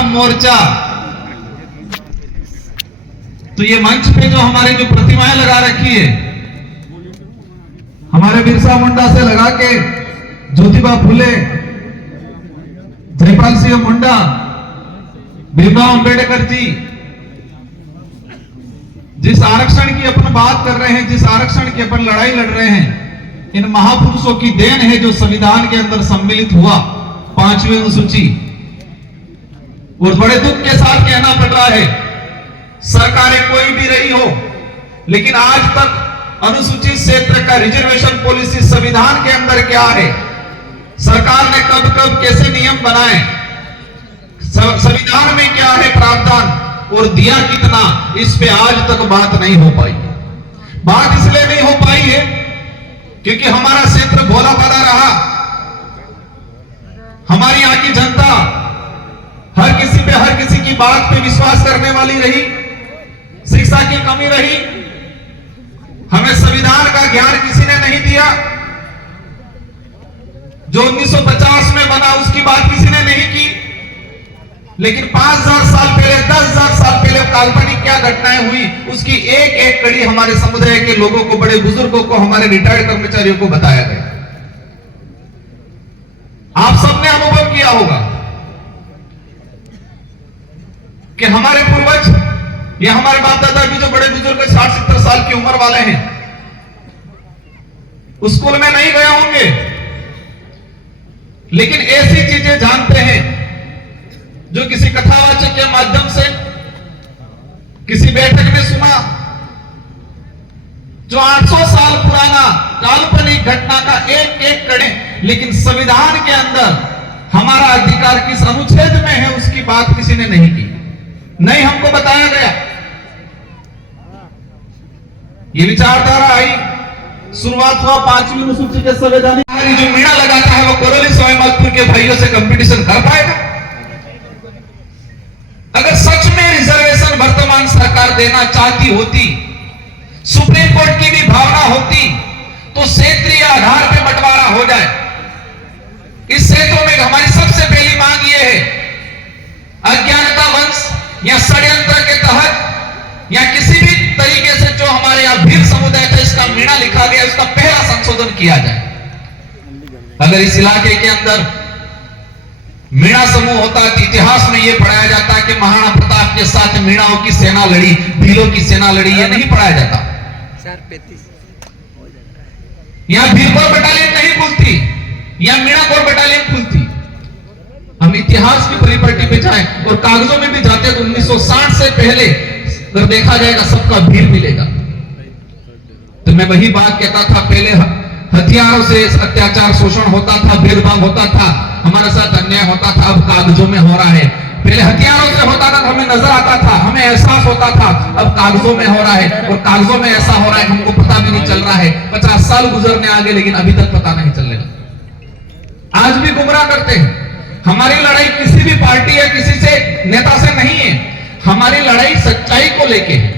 आरक्षण मोर्चा, तो ये मंच पे जो हमारे जो प्रतिमाएं लगा रखी है, हमारे बिरसा मुंडा से लगा के ज्योतिबा फुले, जयपाल सिंह मुंडा, भीमराव अंबेडकर जी, जिस आरक्षण की अपन बात कर रहे हैं, जिस आरक्षण की अपन लड़ाई लड़ रहे हैं, इन महापुरुषों की देन है जो संविधान के अंदर सम्मिलित हुआ 5वीं अनुसूची। और बड़े दुख के साथ कहना पड़ रहा है, सरकारें कोई भी रही हो, लेकिन आज तक अनुसूचित क्षेत्र का रिजर्वेशन पॉलिसी संविधान के अंदर क्या है, सरकार ने कब कब कैसे नियम बनाए, संविधान में क्या है प्रावधान और दिया कितना, इस पे आज तक बात नहीं हो पाई। बात इसलिए नहीं हो पाई है क्योंकि हमारा क्षेत्र भोला भाला रहा, हमारी यहां की जनता हर किसी की बात पे विश्वास करने वाली रही, शिक्षा की कमी रही, हमें संविधान का ज्ञान किसी ने नहीं दिया, जो 1950 में बना उसकी बात किसी ने नहीं की, लेकिन 5000 साल पहले 10,000 साल पहले काल्पनिक क्या घटनाएं हुई उसकी एक एक कड़ी हमारे समुदाय के लोगों को, बड़े बुजुर्गों को, हमारे रिटायर्ड कर्मचारियों को बताया गया। आप सबने अनुभव किया होगा कि हमारे पूर्वज या हमारे बाप दादा भी जो बड़े बुजुर्ग 60-70 साल की उम्र वाले हैं, स्कूल में नहीं गए होंगे, लेकिन ऐसी चीजें जानते हैं जो किसी कथावाचक के माध्यम से, किसी बैठक में सुना, जो 800 साल पुराना काल्पनिक घटना का एक एक कड़े, लेकिन संविधान के अंदर हमारा अधिकार किस अनुच्छेद में है उसकी बात किसी ने नहीं की, नहीं हमको बताया गया। ये विचारधारा आई, शुरुआत हुआ 5वीं अनुसूची के संवैधानिक, जो मीणा लगाता है वो कोरोली स्वामीनाथपुर के भाइयों से कंपटीशन कर पाएगा? अगर सच में रिजर्वेशन वर्तमान सरकार देना चाहती होती, सुप्रीम कोर्ट की भी भावना होती, तो क्षेत्रीय आधार पर बंटवारा हो जाए। इस क्षेत्रों में हमारी सबसे पहली मांग यह है, अज्ञानता वंश या षड्यंत्र के तहत या किसी भी तरीके से जो हमारे यहां भील समुदाय का इसका मीणा लिखा गया, उसका पहला संशोधन किया जाए। अगर इस इलाके के अंदर मीणा समूह होता है, इतिहास में यह पढ़ाया जाता है कि महाराणा प्रताप के साथ मीणाओं की सेना लड़ी, भीलों की सेना लड़ी, यह नहीं पढ़ाया जाता। यहां भीलकोर बटालियन नहीं खुलती, यहां मीणा कोर बटालियन खुलती। हम इतिहास की परिपाटी पे जाएं और कागजों में भी जाते तो 1960 से पहले अगर देखा जाएगा सबका भील मिलेगा। तो मैं वही बात कहता था, पहले हथियारों से अत्याचार शोषण होता था, भेदभाव होता था, हमारे साथ अन्याय होता था, अब कागजों में हो रहा है। पहले हथियारों से होता था, हमें नजर आता था, हमें एहसास होता था, अब कागजों में हो रहा है, और कागजों में ऐसा हो रहा है हमको पता भी नहीं चल रहा है। 50 साल गुजरने आगे लेकिन अभी तक पता नहीं चलने लगा। आज भी गुमराह करते हैं। हमारी लड़ाई किसी भी पार्टी या किसी से नेता से नहीं है, हमारी लड़ाई सच्चाई को लेके है,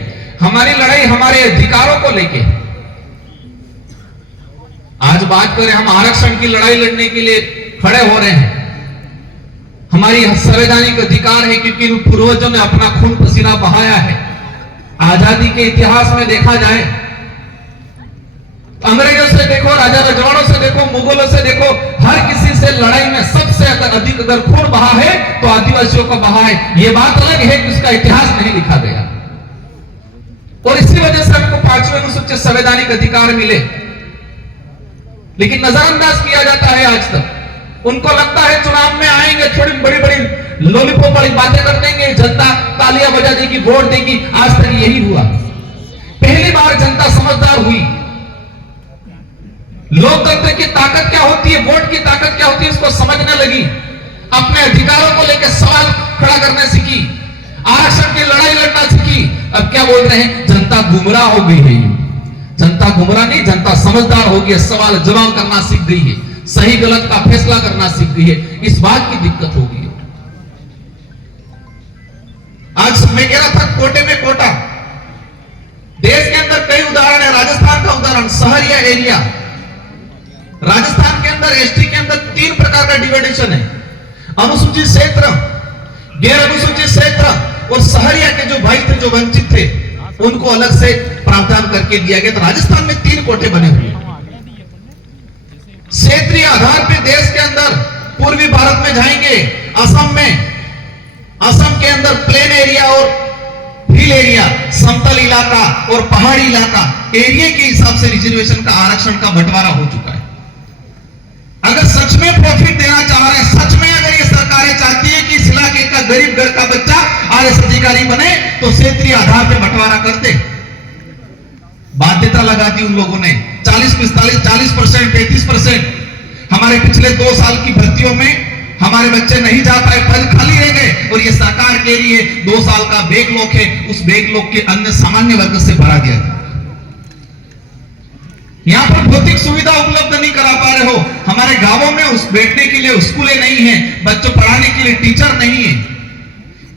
हमारी लड़ाई हमारे अधिकारों को लेके। आज बात करें, हम आरक्षण की लड़ाई लड़ने के लिए खड़े हो रहे हैं, हमारी संवैधानिक अधिकार है क्योंकि पूर्वजों ने अपना खून पसीना बहाया है। आजादी के इतिहास में देखा जाए, अंग्रेजों से देखो, राजा रजवाड़ों से देखो, मुगलों से देखो, हर किसी से लड़ाई में सबसे अधिक अगर खून बहा है तो आदिवासियों का बहा है। यह बात अलग है कि उसका इतिहास नहीं लिखा गया, और इसी वजह से हमको 5वें अनुसूचित संवैधानिक अधिकार मिले, लेकिन नजरअंदाज किया जाता है आज तक। उनको लगता है चुनाव में आएंगे, थोड़ी बड़ी बड़ी लॉलीपॉप वाली बातें कर देंगे, जनता तालियां बजा देगी, वोट देगी। आज तक यही हुआ। पहली बार जनता समझदार हुई, लोकतंत्र की ताकत क्या होती है, वोट की ताकत क्या होती है, इसको समझने लगी, अपने अधिकारों को लेकर सवाल खड़ा करने सीखी, आरक्षण की लड़ाई लड़ना सीखी। अब क्या बोल रहे हैं, जनता गुमराह हो गई है। जनता गुमराह नहीं, जनता समझदार हो गई है, सवाल जवाब करना सीख गई है, सही गलत का फैसला करना सीख गई है। इस बात की दिक्कत हो गई है। आज मैं कह रहा था, कोटे में कोटा, देश के अंदर कई उदाहरण है। राजस्थान का उदाहरण, शहर या एरिया। राजस्थान के अंदर एसटी के अंदर 3 प्रकार का डिवाइडेशन है। अनुसूचित क्षेत्र गैर अनुसूचित क्षेत्र और शहरिया के जो भाई थे, जो वंचित थे, उनको अलग से प्रावधान करके दिया गया। तो राजस्थान में 3 कोटे बने हुए। क्षेत्रीय आधार पे देश के अंदर पूर्वी भारत में जाएंगे, असम में, असम के अंदर प्लेन एरिया और हिल एरिया, समतल इलाका और पहाड़ी इलाका, एरिया के हिसाब से रिजर्वेशन का, आरक्षण का बंटवारा हो चुका है। अगर सच में प्रॉफिट देना चाह रहे हैं, सच में अगर ये सरकारें चाहती है कि इस इलाके का गरीब घर का बच्चा आरएस अधिकारी बने, तो क्षेत्रीय आधार पे बंटवारा करते। बाध्यता लगा दी उन लोगों ने 40% 35%। हमारे पिछले 2 साल की भर्तियों में हमारे बच्चे नहीं जा पाए, पद खाली रह गए, और ये सरकार के लिए 2 साल का बैकलॉग है, उस बैकलॉग के अन्य सामान्य वर्ग से भरा दिया गया। यहां पर भौतिक सुविधा उपलब्ध नहीं करा पा रहे हो। हमारे गांवों में उस बैठने के लिए स्कूलें नहीं है, बच्चों पढ़ाने के लिए टीचर नहीं है।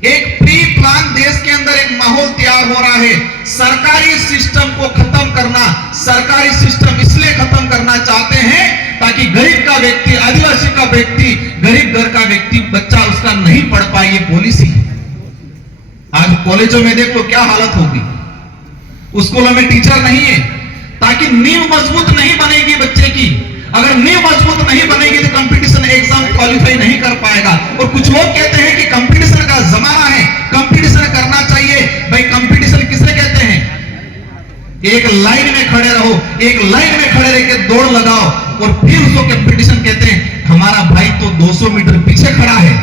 एक प्री प्लान देश के अंदर एक माहौल तैयार हो रहा है। सरकारी सिस्टम को खत्म करना, सरकारी सिस्टम इसलिए खत्म करना चाहते हैं ताकि गरीब का व्यक्ति, आदिवासी का व्यक्ति, गरीब घर का व्यक्ति, बच्चा उसका नहीं पढ़ पाए। ये पॉलिसी आज कॉलेजों में देख लो क्या हालत होगी। स्कूलों में टीचर नहीं है, ताकि नींव मजबूत नहीं बनेगी बच्चे की। अगर नींव मजबूत नहीं बनेगी तो कंपटीशन एग्जाम क्वालिफाई नहीं कर पाएगा। और कुछ लोग कहते हैं कि कंपटीशन का जमाना है, कंपटीशन करना चाहिए। भाई कंपटीशन किसे कहते हैं? एक लाइन में खड़े रहो, एक लाइन में खड़े रह के दौड़ लगाओ और फिर उसको कंपटीशन कहते हैं। हमारा भाई तो 200 मीटर पीछे खड़ा है।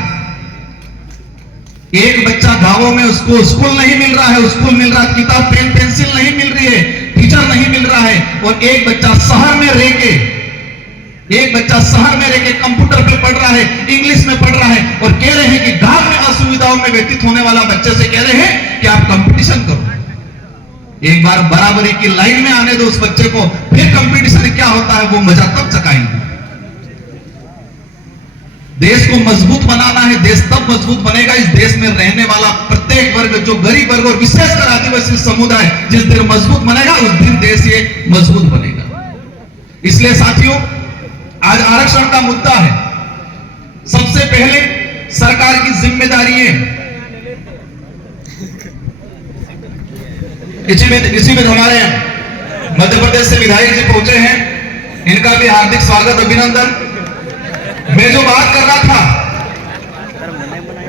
एक बच्चा गांवों में उसको स्कूल नहीं मिल रहा है, स्कूल मिल रहा है, किताब पेन पेंसिल नहीं मिल रही है, टीचर नहीं मिल रहा है, और एक बच्चा शहर में रह के कंप्यूटर पे पढ़ रहा है, इंग्लिश में पढ़ रहा है, और कह रहे हैं कि गांव में असुविधाओं में व्यतीत होने वाला बच्चे से कह रहे हैं कि आप कंपटीशन करो। एक बार बराबरी की लाइन में आने दो उस बच्चे को, फिर कंपटीशन क्या होता है वो मजा तब चकाएंगे। देश को मजबूत बनाना है, देश तब मजबूत बनेगा इस देश में रहने वाला प्रत्येक वर्ग, जो गरीब वर्ग और विशेषकर आदिवासी समुदाय जिस दिन मजबूत बनेगा उस दिन देश ये मजबूत बनेगा। इसलिए साथियों, आज आरक्षण का मुद्दा है। सबसे पहले सरकार की जिम्मेदारी है। इसी में हमारे मध्य प्रदेश से विधायक जी पहुंचे हैं, इनका भी हार्दिक स्वागत, अभिनंदन। मैं जो बात कर रहा था,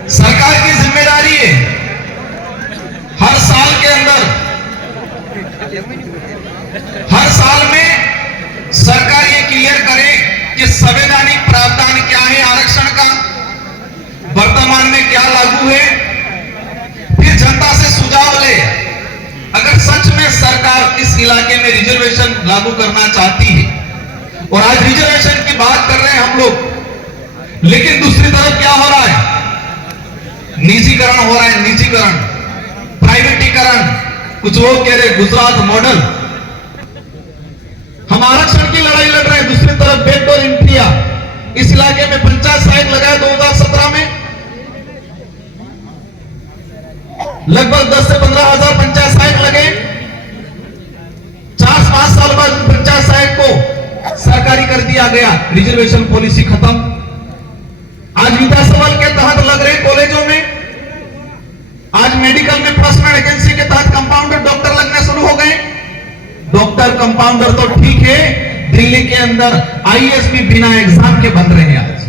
सरकार की जिम्मेदारी है हर साल के अंदर, हर साल में सरकार ये क्लियर करे कि संवैधानिक प्रावधान क्या है आरक्षण का, वर्तमान में क्या लागू है, फिर जनता से सुझाव ले। अगर सच में सरकार इस इलाके में रिजर्वेशन लागू करना चाहती है, और आज रिजर्वेशन की बात कर रहे हैं हम लोग, लेकिन दूसरी तरफ क्या हो रहा है? निजीकरण हो रहा है, निजीकरण, प्राइवेटीकरण। कुछ लोग कह रहे गुजरात मॉडल। हम आरक्षण की लड़ाई लड़ रहे हैं, दूसरी तरफ बैकडोर एंट्रिया। इस इलाके में पंचायत सहायक लगाया 2017 में, लगभग 10 से 15 हजार पंचायत सहायक लगे। 4-5 साल बाद पंचायत सहायक को सरकारी कर दिया गया, रिजर्वेशन पॉलिसी खत्म। आज विधानसभा के तहत लग रहे कॉलेजों में, आज मेडिकल में प्लेसमेंट वैकेंसी के तहत कंपाउंडर डॉक्टर लगने शुरू हो गए। डॉक्टर कंपाउंडर तो ठीक है, दिल्ली के अंदर आईएएस भी बिना एग्जाम के बन रहे हैं। आज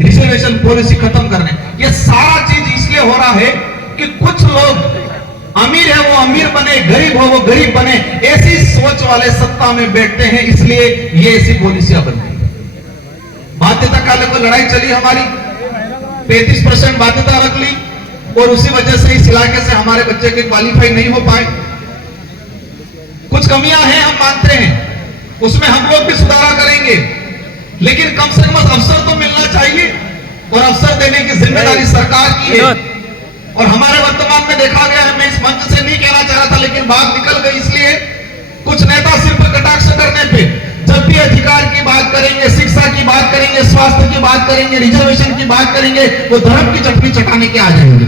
रिजर्वेशन पॉलिसी खत्म करने, ये सारा चीज इसलिए हो रहा है कि कुछ लोग अमीर है वो अमीर बने, गरीब हो वो गरीब बने, ऐसी सोच वाले सत्ता में बैठते हैं, इसलिए ये ऐसी पॉलिसियां बन गई। बाध्यता काल को लड़ाई चली हमारी, 35% बाध्यता रख ली, और उसी वजह से इस इलाके से हमारे बच्चे के क्वालिफाई नहीं हो पाए। कुछ कमियां हैं, हम मानते हैं, उसमें हम लोग भी सुधार करेंगे, लेकिन कम से कम अवसर तो मिलना चाहिए, और अवसर देने की जिम्मेदारी सरकार की है। और हमारे वर्तमान में देखा गया है, मैं इस मंच से नहीं कहना चाह रहा था, लेकिन बात निकल गई, इसलिए कुछ नेता सिर्फ कटाक्ष करने पे, जब भी अधिकार की बात करेंगे, शिक्षा की बात करेंगे, स्वास्थ्य की बात करेंगे, रिजर्वेशन की बात करेंगे, वो धर्म की चटनी चटाने के आ जाएंगे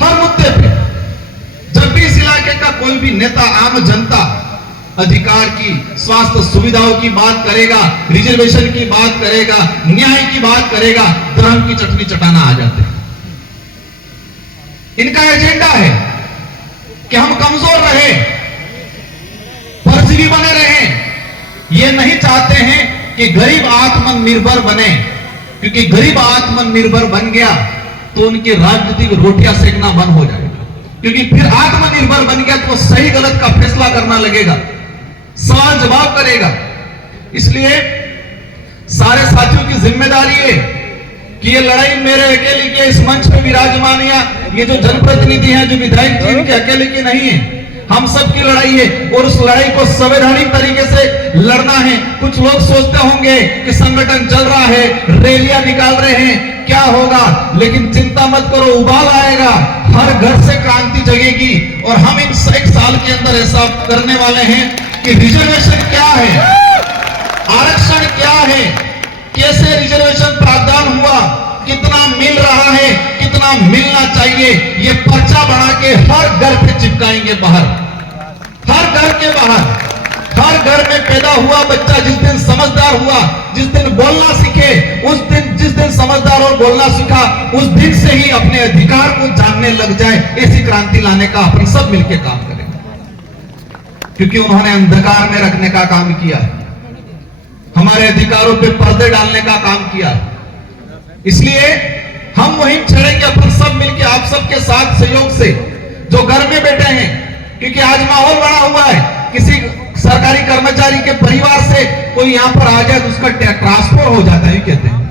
हर मुद्दे पे। जब भी इस इलाके का कोई भी नेता, आम जनता अधिकार की, स्वास्थ्य सुविधाओं की बात करेगा, रिजर्वेशन की बात करेगा, न्याय की बात करेगा, धर्म की चटनी चटाना आ जाते हैं। इनका एजेंडा है कि हम कमजोर रहे, परजीवी बने रहे। ये नहीं चाहते हैं कि गरीब आत्मनिर्भर बने, क्योंकि गरीब आत्मनिर्भर बन गया तो उनकी राजनीतिक रोटियां सेकना बंद हो जाएगा। क्योंकि फिर आत्मनिर्भर बन गया तो सही गलत का फैसला करना लगेगा, सवाल जवाब करेगा। इसलिए सारे साथियों की जिम्मेदारी है कि ये लड़ाई मेरे अकेले की इस मंच पे विराजमान या ये जो जनप्रतिनिधि हैं, जो विधायक जी, इनके अकेले की नहीं है, हम सब की लड़ाई है। और उस लड़ाई को संवैधानिक तरीके से लड़ना है। कुछ लोग सोचते होंगे कि संगठन चल रहा है, रैलियां निकाल रहे हैं, क्या होगा, लेकिन चिंता मत करो, उबाल आएगा, हर घर से क्रांति जगेगी। और हम इन 1 साल के अंदर ऐसा करने वाले हैं कि रिजर्वेशन क्या है, आरक्षण क्या है, कैसे रिजर्वेशन प्रावधान हुआ, कितना मिल रहा है, कितना मिलना चाहिए, ये पर्चा बना के हर घर पे चिपकाएंगे बाहर, हर घर के बाहर। हर घर में पैदा हुआ बच्चा जिस दिन समझदार हुआ, जिस दिन बोलना सीखे, उस दिन जिस दिन समझदार और बोलना सीखा, उस दिन से ही अपने अधिकार को जानने लग जाए। ऐसी क्रांति लाने का अपन सब मिलकर काम करेंगे, क्योंकि उन्होंने अंधकार में रखने का काम किया है, हमारे अधिकारों पे पर्दे डालने का काम किया है। इसलिए हम वहीं छड़ेंगे अपन सब मिलकर, आप सबके साथ सहयोग से, जो घर में बैठे हैं। क्योंकि आज माहौल बना हुआ है, किसी सरकारी कर्मचारी के परिवार से कोई यहां पर आ जाए तो उसका ट्रांसफर हो जाता है, कहते हैं।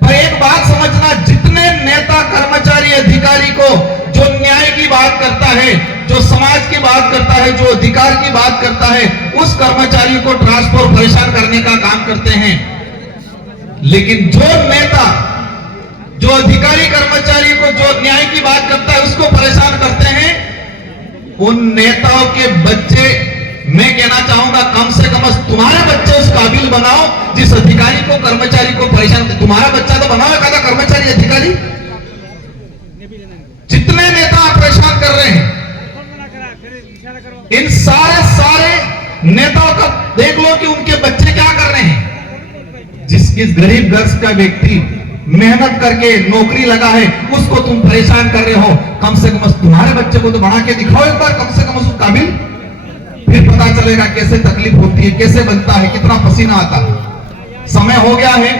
पर एक बात समझना, जितने नेता, कर्मचारी, अधिकारी को जो न्याय की बात करता है, जो समाज की बात करता है, जो अधिकार की बात करता है, उस कर्मचारी को ट्रांसफर परेशान करने का काम करते हैं। लेकिन जो नेता, जो अधिकारी कर्मचारी को जो न्याय की बात करता है, उसको परेशान करते हैं, उन नेताओं के बच्चे, मैं कहना चाहूंगा, कम से कम तुम्हारे बच्चे उस काबिल बनाओ जिस अधिकारी को, कर्मचारी को परेशान। तुम्हारा बच्चा तो बनाओ एखादा कर्मचारी, अधिकारी। जितने नेता परेशान कर रहे हैं, इन सारे नेताओं का देख लो कि उनके बच्चे क्या कर रहे हैं। जिस गरीब घर का व्यक्ति मेहनत करके नौकरी लगा है, उसको तुम परेशान कर रहे हो। कम से कम तुम्हारे बच्चे को तो बना के दिखाओ एक बार, कम से कम उसको काबिल। फिर पता चलेगा कैसे तकलीफ होती है, कैसे बनता है, कितना पसीना आता है। समय हो गया है,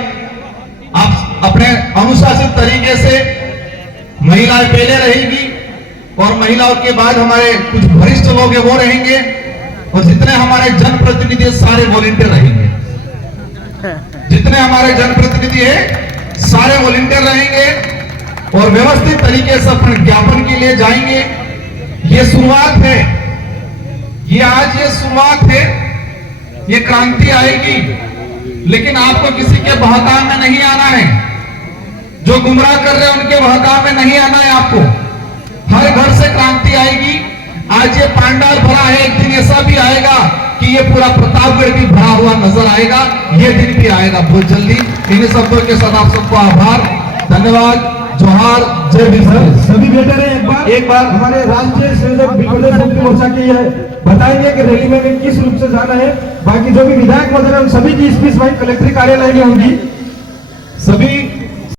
आप अपने अनुशासित तरीके से, महिलाएं पहले रहेगी और महिलाओं के बाद हमारे कुछ वरिष्ठ लोग हैं वो रहेंगे, और जितने हमारे जनप्रतिनिधि सारे वॉलंटियर रहेंगे। जितने हमारे जनप्रतिनिधि है सारे वॉलंटियर रहेंगे और व्यवस्थित तरीके से अपने ज्ञापन के लिए जाएंगे। ये शुरुआत है, ये आज ये शुरुआत है, ये क्रांति आएगी, लेकिन आपको किसी के बहकाव में नहीं आना है। जो गुमराह कर रहे हैं उनके बहकाव में नहीं आना है आपको। हर घर से क्रांति आएगी। आज ये पंडाल भरा है, एक दिन ऐसा भी आएगा कि ये पूरा प्रतापगढ़ भी भरा हुआ नजर आएगा। ये दिन भी आएगा बहुत जल्दी। इन शब्दों के साथ आप सबको आभार, धन्यवाद, जोहार, जय भीम। सभी बेटे रहे एक बार हमारे राष्ट्रीय संयोजक विप्लव मुक्ति मोर्चा के बताएंगे कि रैली में किस रूप से जाना है। बाकी जो भी विधायक महोदय उन सभी की स्पीच वहीं कलेक्ट्री कार्यालय में होंगी। सभी